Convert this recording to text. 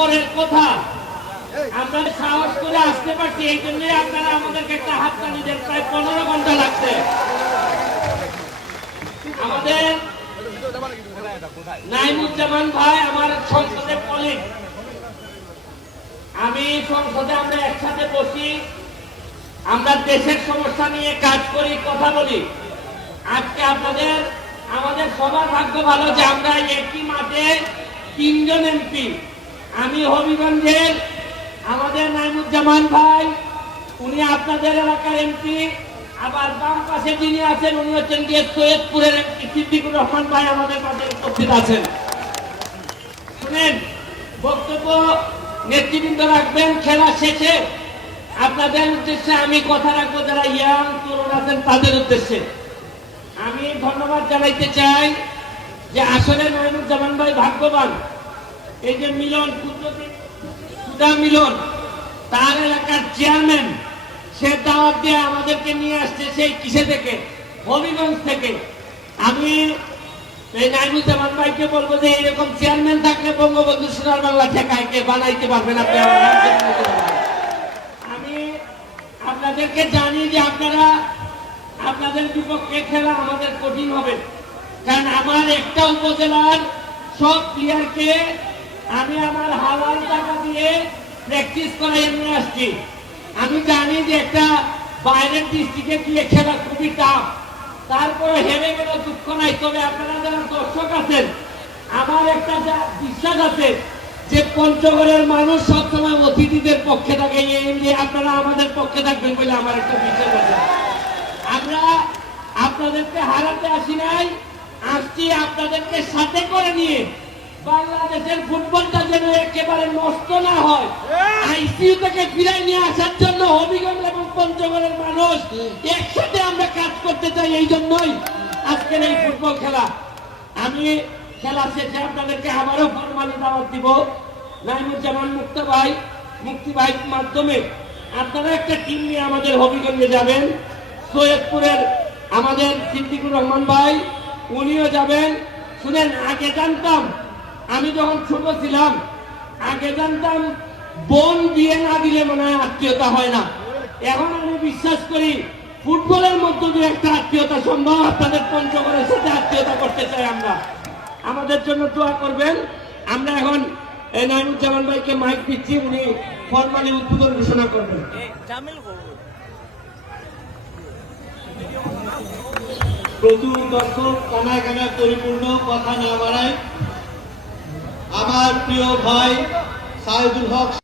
পরের কথা আমরা সাহস করে আসতে পারছি, এই জন্যই আপনারা আমাদেরকে একটা হাত টানি দেন। প্রায় 15 ঘন্টা লাগছে। আমাদের নাইমুজ্জামান ভাই আমার সংসদের কলিগ, আমি সংসদে আমরা একসাথে বসি, আমরা দেশের সমস্যা নিয়ে কাজ করি, কথা বলি। আজকে আমাদের সবার ভাগ্য ভালো যে আমরা একই মাঠে 3 জন এমপি। আমি হবিগঞ্জের, আমাদের নাইমুজ্জামান ভাই উনি আপনাদের এলাকার এমপি, আবার বাম পাশে যিনি আছেন উনি হচ্ছেন গিয়ে সৈয়দপুরের এমপি সিদ্দিকুর রহমান ভাই আমাদের পাশে উপস্থিত আছেন। শুনেন, বক্তব্য নেতৃবৃন্দ রাখবেন খেলা শেষে। আপনাদের উদ্দেশ্যে আমি কথা রাখবো যারা ইয়াং তরুণ আছেন তাদের উদ্দেশ্যে। আমি ধন্যবাদ জানাইতে চাই যে আসলে নাইমুজ্জামান ভাই ভাগ্যবান। এই যে মিলন ক্ষুদা মিলন, তার এলাকার চেয়ারম্যান, সে দাওয়াত দিয়ে আমাদেরকে নিয়ে আসছে সেই কিসে থেকে, হবিগঞ্জ থেকে। আমি এই নাইমুজ্জামান ভাইকে বলবো যে এরকম চেয়ারম্যান থাকলে বঙ্গবন্ধু সোনার বাংলা ঠেকায় কে বানাইতে পারবেন আপনি। আমি আপনাদেরকে জানি যে আপনাদের বিপক্ষে খেলা আমাদের কঠিন হবে, কারণ আমার একটা উপজেলার সব প্লেয়ারকে আমি আমার হালাল টাকা দিয়ে প্র্যাকটিস করাই নিয়ে আসছি। আমি জানি যে একটা বাইরের ডিস্ট্রিক্টে গিয়ে খেলা খুবই টাফ, তারপরে হেরে গেল দুঃখ নাই। তবে আপনারা যারা দর্শক আছেন, আমার একটা বিশ্বাস আছে যে পঞ্চগড়ের মানুষ সবসময় অতিথিদের পক্ষে থাকে, আপনারা আমাদের পক্ষে থাকবেন বলে আমার একটা বিশ্বাস আছে। আমরা আপনাদেরকে হারাতে আসি নাই, আসছি আপনাদেরকে সাথে করে নিয়ে বাংলাদেশের ফুটবলটা যেন একেবারে নষ্ট না হয়, আইসিইউ থেকে ফিরাই নিয়ে আসার জন্য হবিগঞ্জ এবং পঞ্চগড়ের মানুষ একসাথে আমরা কাজ করতে চাই। এই জন্যই আজকের এই ফুটবল খেলা। আমি খেলা শেষে আপনাদেরকে আবারও ফরমালি দাওয়াত দিব। নাইমুজ্জামান মুক্তি ভাইয়ের মাধ্যমে আপনারা একটা টিম নিয়ে আমাদের হবিগঞ্জে যাবেন। সৈয়দপুরের আমাদের সিদ্দিকুর রহমান ভাই উনিও যাবেন। শুনেন, আগে জানতাম, আমি যখন ছোট ছিলাম আগে জানতাম বোন বিয়ে না দিলে মনে হয় আত্মীয়তা হয় না। এখন আমি বিশ্বাস করি ফুটবলের মধ্যে দিয়ে একটা আত্মীয়তা সম্ভব। আপনাদের পঞ্চগড়ের সাথে আত্মীয়তা করতে চাই আমরা। আমাদের জন্য দোয়া করবেন। আমরা এখন এই নাইমুজ্জামান ভাইকে মাইক দিচ্ছি, উনি ফরমালি উদ্বোধন ঘোষণা করবেন। প্রচুর দর্শক, কানায় কানায় পরিপূর্ণ, কথা না বাড়ায় আমার প্রিয় ভাই সাইদুল হক